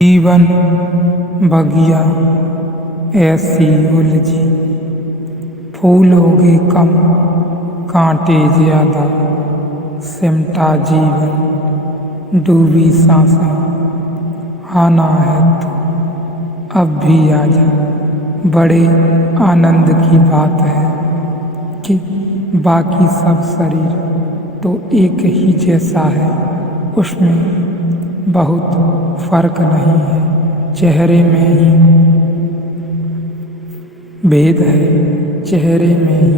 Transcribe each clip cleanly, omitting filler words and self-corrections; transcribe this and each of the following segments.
जीवन बगिया ऐसी उलझी, फूलोगे कम कांटे ज्यादा, सिमटा जीवन डूबी सांसें। आना है तो अब भी आजा, बड़े आनंद की बात है कि बाकी सब शरीर तो एक ही जैसा है, उसमें बहुत फर्क नहीं है, चेहरे में ही भेद है, चेहरे में ही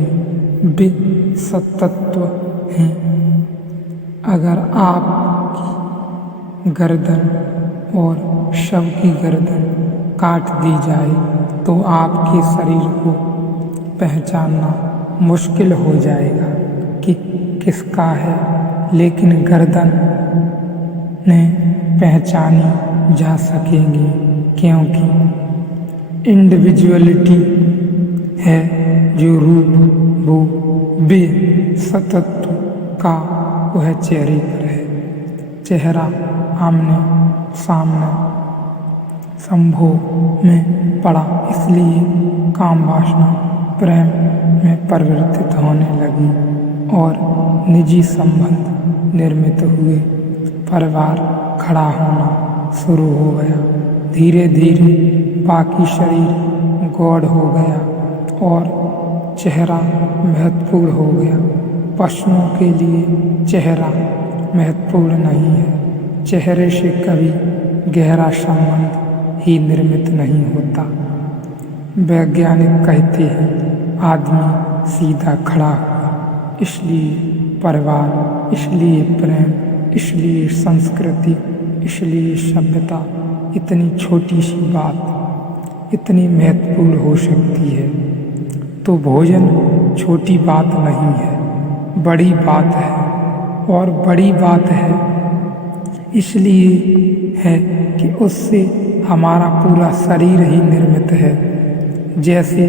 विशेषत्व है। अगर आपकी गर्दन और शव की गर्दन काट दी जाए तो आपके शरीर को पहचानना मुश्किल हो जाएगा कि किसका है, लेकिन गर्दन ने पहचानी जा सकेंगी, क्योंकि इंडिविजुअलिटी है जो रूप वो विशेषत्व का वह चेहरे पर है। चेहरा आमने सामने संभोग में पड़ा, इसलिए काम वासना प्रेम में परिवर्तित होने लगी और निजी संबंध निर्मित हुए, परिवार खड़ा होना शुरू हो गया। धीरे धीरे बाकी शरीर गौड़ हो गया और चेहरा महत्वपूर्ण हो गया। पशुओं के लिए चेहरा महत्वपूर्ण नहीं है, चेहरे से कभी गहरा संबंध ही निर्मित नहीं होता। वैज्ञानिक कहते हैं आदमी सीधा खड़ा हुआ, इसलिए परिवार, इसलिए प्रेम, इसलिए संस्कृति, इसलिए सभ्यता इतनी छोटी सी बात इतनी महत्वपूर्ण हो सकती है। तो भोजन छोटी बात नहीं है, बड़ी बात है। और बड़ी बात है इसलिए है कि उससे हमारा पूरा शरीर ही निर्मित है। जैसे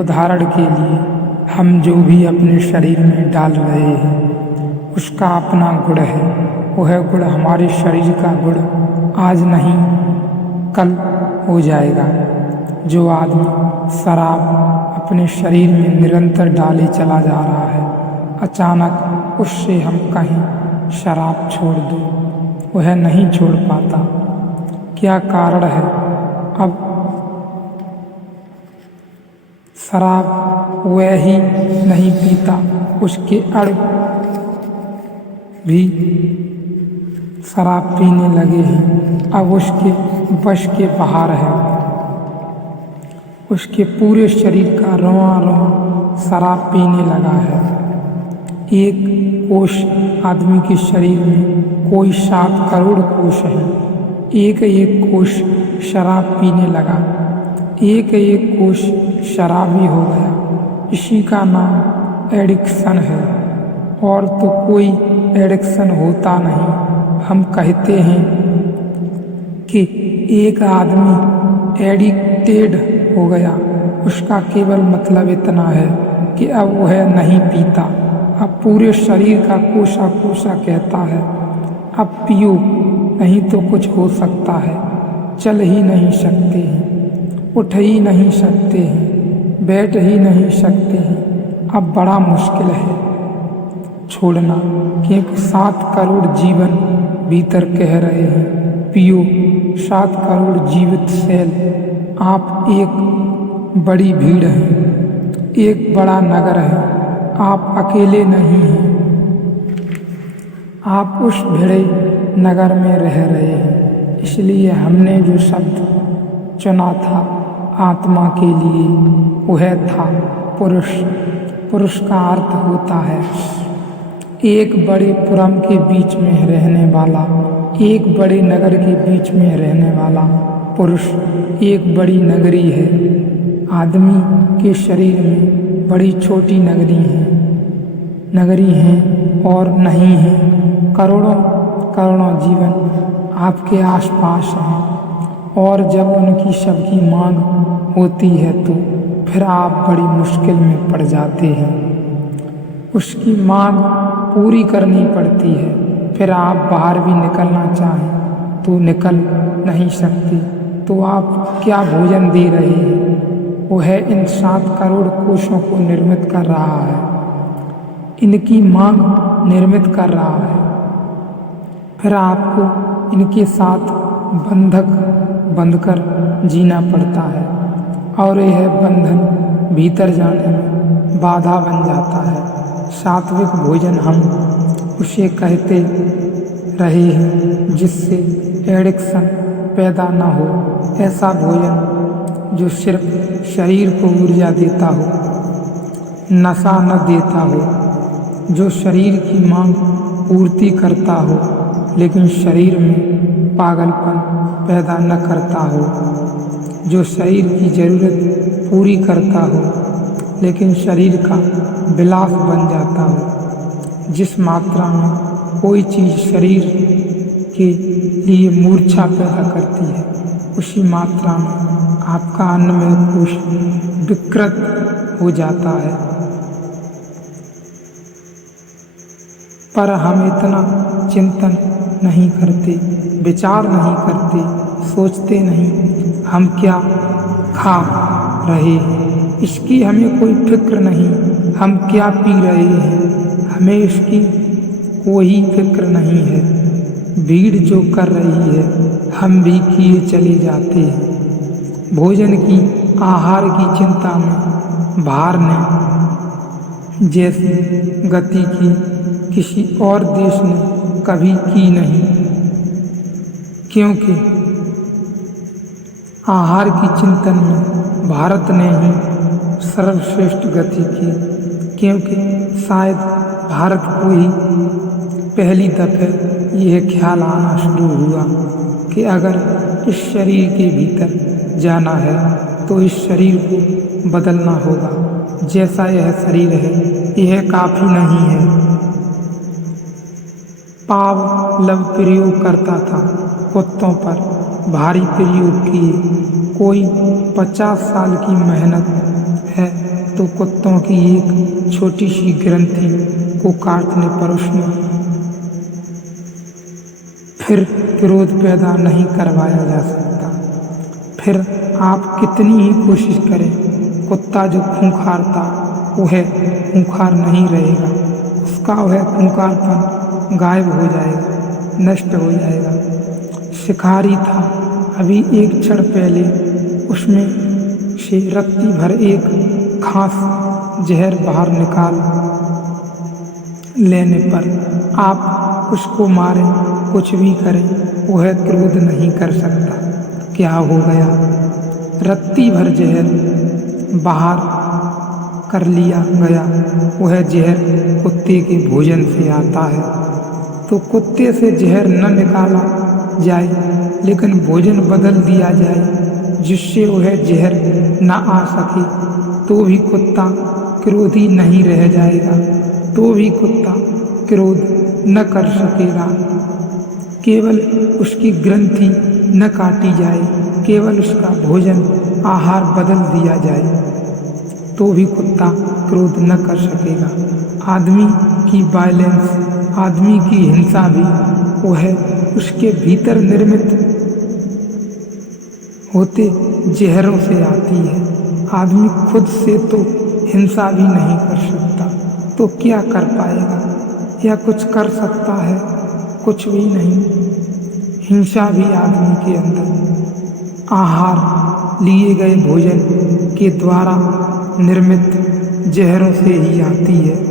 उदाहरण के लिए हम जो भी अपने शरीर में डाल रहे हैं उसका अपना गुण है। वह गुण हमारे शरीर का गुण आज नहीं कल हो जाएगा। जो आदमी शराब अपने शरीर में निरंतर डाले चला जा रहा है, अचानक उससे हम कहें शराब छोड़ दो, वह नहीं छोड़ पाता। क्या कारण है? अब शराब वह ही नहीं पीता, उसके अड़ भी शराब पीने लगे हैं। अब उसके वश के बाहर है, उसके पूरे शरीर का रोआ रोआ शराब पीने लगा है। एक कोष आदमी के शरीर में कोई 7 करोड़ कोष है, एक एक कोष शराब पीने लगा, एक एक कोष शराबी हो गया। इसी का नाम एडिक्शन है, और तो कोई एडिक्शन होता नहीं। हम कहते हैं कि एक आदमी एडिक्टेड हो गया, उसका केवल मतलब इतना है कि अब वह नहीं पीता, अब पूरे शरीर का कोसा कोसा कहता है अब पियो, नहीं तो कुछ हो सकता है। चल ही नहीं सकते हैं, उठ ही नहीं सकते हैं, बैठ ही नहीं सकते हैं। अब बड़ा मुश्किल है छोड़ना, क्योंकि 7 करोड़ जीवन भीतर कह रहे हैं पियो। 7 करोड़ जीवित सेल, आप एक बड़ी भीड़ हैं, एक बड़ा नगर है, आप अकेले नहीं हैं, आप उस बड़े नगर में रह रहे हैं। इसलिए हमने जो शब्द चुना था आत्मा के लिए वह था पुरुष। पुरुष का अर्थ होता है एक बड़े पुरम के बीच में रहने वाला, एक बड़े नगर के बीच में रहने वाला पुरुष एक बड़ी नगरी है। आदमी के शरीर में बड़ी छोटी नगरी हैं और नहीं हैं। करोड़ों करोड़ों जीवन आपके आसपास हैं, और जब उनकी सबकी मांग होती है तो फिर आप बड़ी मुश्किल में पड़ जाते हैं। उसकी मांग पूरी करनी पड़ती है, फिर आप बाहर भी निकलना चाहें तो निकल नहीं सकती, तो आप क्या भोजन दे रहे हैं? वह इन 7 करोड़ कोशों को निर्मित कर रहा है, इनकी मांग निर्मित कर रहा है। फिर आपको इनके साथ बंधक बंधकर जीना पड़ता है और यह बंधन भीतर जाने में बाधा बन जाता है। सात्विक भोजन हम उसे कहते रहे हैं जिससे एडिक्शन पैदा न हो, ऐसा भोजन जो सिर्फ शरीर को ऊर्जा देता हो, नशा न देता हो, जो शरीर की मांग पूर्ति करता हो लेकिन शरीर में पागलपन पैदा न करता हो, जो शरीर की ज़रूरत पूरी करता हो लेकिन शरीर का विलास बन जाता हो। जिस मात्रा में कोई चीज़ शरीर के लिए मूर्छा पैदा करती है, उसी मात्रा में आपका अन्नमय कोश विकृत हो जाता है। पर हम इतना चिंतन नहीं करते, विचार नहीं करते, सोचते नहीं हम क्या खा रहे हैं, इसकी हमें कोई फिक्र नहीं। हम क्या पी रहे हैं, हमें इसकी कोई फिक्र नहीं है। भीड़ जो कर रही है हम भी किए चले जाते हैं। भोजन की, आहार की चिंता में बाहर ने जैसी गति की किसी और देश ने कभी की नहीं, क्योंकि आहार की चिंतन में भारत ने ही सर्वश्रेष्ठ गति की, क्योंकि शायद भारत को ही पहली दफे यह ख्याल आना शुरू हुआ कि अगर इस शरीर के भीतर जाना है तो इस शरीर को बदलना होगा। जैसा यह शरीर है यह काफ़ी नहीं है। पावलव प्रयोग करता था कुत्तों पर, भारी प्रयोग किए। कोई 50 साल की मेहनत है तो कुत्तों की एक छोटी सी ग्रंथि को काटने पर उसमें फिर क्रोध पैदा नहीं करवाया जा सकता। फिर आप कितनी ही कोशिश करें, कुत्ता जो खूंखार था वह खूंखार नहीं रहेगा, उसका वह खूंखारपन गायब हो जाएगा, नष्ट हो जाएगा। शिकारी था, अभी एक क्षण पहले उसमें से रत्ती भर एक खास जहर बाहर निकाल लेने पर आप उसको मारें, कुछ भी करें, वह क्रोध नहीं कर सकता। क्या हो गया? रत्ती भर जहर बाहर कर लिया गया। वह जहर कुत्ते के भोजन से आता है, तो कुत्ते से जहर न निकाला जाए लेकिन भोजन बदल दिया जाए जिससे वह जहर न आ सके, तो भी कुत्ता क्रोधी नहीं रह जाएगा, तो भी कुत्ता क्रोध न कर सकेगा। केवल उसकी ग्रंथि न काटी जाए, केवल उसका भोजन आहार बदल दिया जाए, तो भी कुत्ता क्रोध न कर सकेगा। आदमी की वायलेंस, आदमी की हिंसा भी वह उसके भीतर निर्मित होते जहरों से आती है। आदमी खुद से तो हिंसा भी नहीं कर सकता, तो क्या कर पाएगा? या कुछ कर सकता है? कुछ भी नहीं। हिंसा भी आदमी के अंदर आहार लिए गए भोजन के द्वारा निर्मित जहरों से ही आती है।